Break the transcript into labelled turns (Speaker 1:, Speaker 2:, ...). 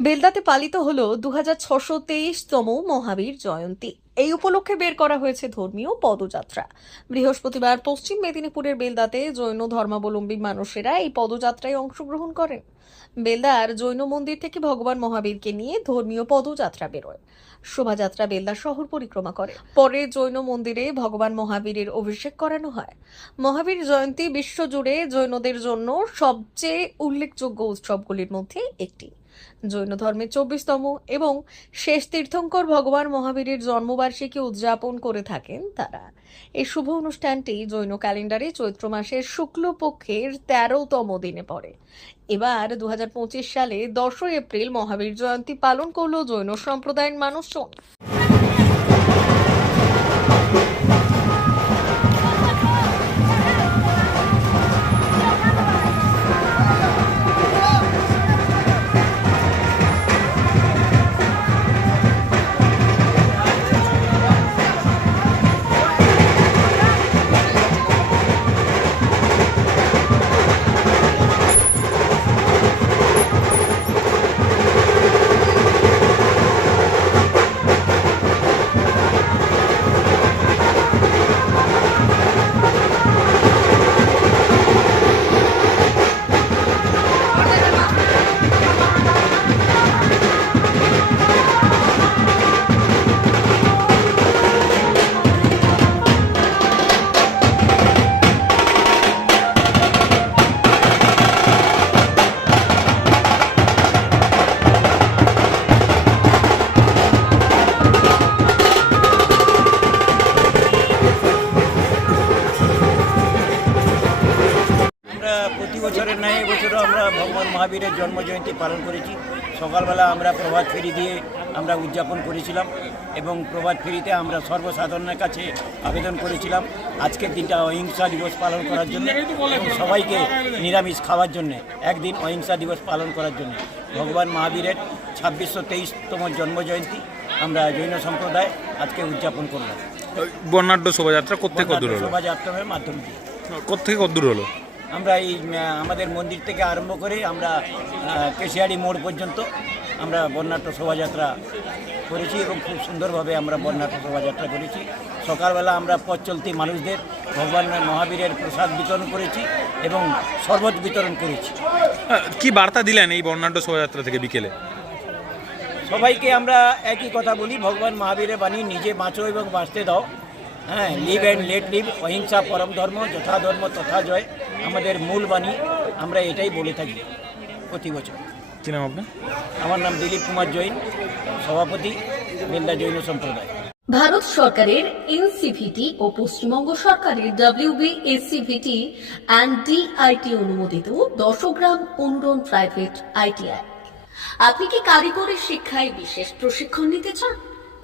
Speaker 1: বেলদাতে পালিত হল দু তেইশতম মহাবীর জয়ন্তী। এই উপলক্ষে বের করা হয়েছে ধর্মীয় পদযাত্রা। বৃহস্পতিবার পশ্চিম মেদিনীপুরের বেলদাতে জৈন ধর্মাবলম্বী মানুষেরা এই পদযাত্রায় অংশগ্রহণ করেন। বেলদার জৈন মন্দির থেকে ভগবান মহাবীরকে নিয়ে ধর্মীয় পদযাত্রা বেরোয়। শোভাযাত্রা বেলদা শহর পরিক্রমা করে। পরে জৈন মন্দিরে ভগবান মহাবীরের অভিষেক করানো হয়। মহাবীর জয়ন্তী বিশ্বজুড়ে জৈনদের জন্য সবচেয়ে উল্লেখযোগ্য উৎসবগুলির মধ্যে একটি। জৈন ধর্মের চব্বিশতম এবং শেষ তীর্থঙ্কর ভগবান মহাবীরের জন্মবার্ষিকী উদযাপন করে থাকেন তারা। এই শুভ অনুষ্ঠানটি জৈন ক্যালেন্ডারে চৈত্র মাসের শুক্লপক্ষের তেরোতম দিনে পড়ে। এবার দুহাজার পঁচিশ সালে দশই এপ্রিল মহাবীর জয়ন্তী পালন করল জৈন সম্প্রদায়ের মানুষজন।
Speaker 2: আমরা ভগবান মহাবীরের জন্মজয়ন্তী পালন করেছি। সকালবেলা আমরা প্রভাত ফেরি দিয়ে আমরা উদযাপন করেছিলাম এবং প্রভাত ফেরিতে আমরা সর্বসাধারণের কাছে আবেদন করেছিলাম আজকের দিনটা অহিংসা দিবস পালন করার জন্য এবং সবাইকে নিরামিষ খাওয়ার জন্য একদিন অহিংসা দিবস পালন করার জন্য। ভগবান মহাবীরের ছাব্বিশশো তেইশতম জন্মজয়ন্তী আমরা জৈন সম্প্রদায় আজকে উদযাপন করলাম।
Speaker 3: বর্ণাঢ্য শোভাযাত্রা কোথেকে
Speaker 2: শোভাযাত্রার মাধ্যম। দিয়ে
Speaker 3: কোথেকে কত দূর হলো?
Speaker 2: আমরা এই আমাদের মন্দির থেকে আরম্ভ করে আমরা কেশিয়ারি মোড় পর্যন্ত আমরা বর্ণাঢ্য শোভাযাত্রা করেছি এবং খুব সুন্দরভাবে আমরা বর্ণাঢ্য শোভাযাত্রা করেছি। সকালবেলা আমরা পথ চলতি মানুষদের ভগবান মহাবীরের প্রসাদ বিতরণ করেছি এবং শরবত বিতরণ করেছি।
Speaker 3: কি বার্তা দিলেন এই বর্ণাঢ্য শোভাযাত্রা থেকে বিকেলে?
Speaker 2: সবাইকে আমরা একই কথা বলি ভগবান মহাবীরের বাণী নিজে বাঁচো এবং বাঁচতে দাও। হ্যাঁ লিভ অ্যান্ড লেট লিভ অহিংসা পরম ধর্ম যথা ধর্ম তথা জয় আমাদের মূল বাণী আমরা এটাই বলে থাকি প্রতি বছর।
Speaker 3: কি নাম আপনার?
Speaker 2: আমার নাম দিলীপ কুমার জৈন সভাপতি বেলদা জৈন সম্প্রদায়।
Speaker 1: ভারত সরকারের এনসিভিটি ও পশ্চিমবঙ্গ সরকারের ডাব্লিউবি এসসিভিটি অ্যান্ড ডিআইটি অনুমোদিত দশগ্রাম অনুরণ প্রাইভেট আইটিআই আপনি কি কারিগরি শিক্ষায় বিশেষ প্রশিক্ষণ নিতে চান?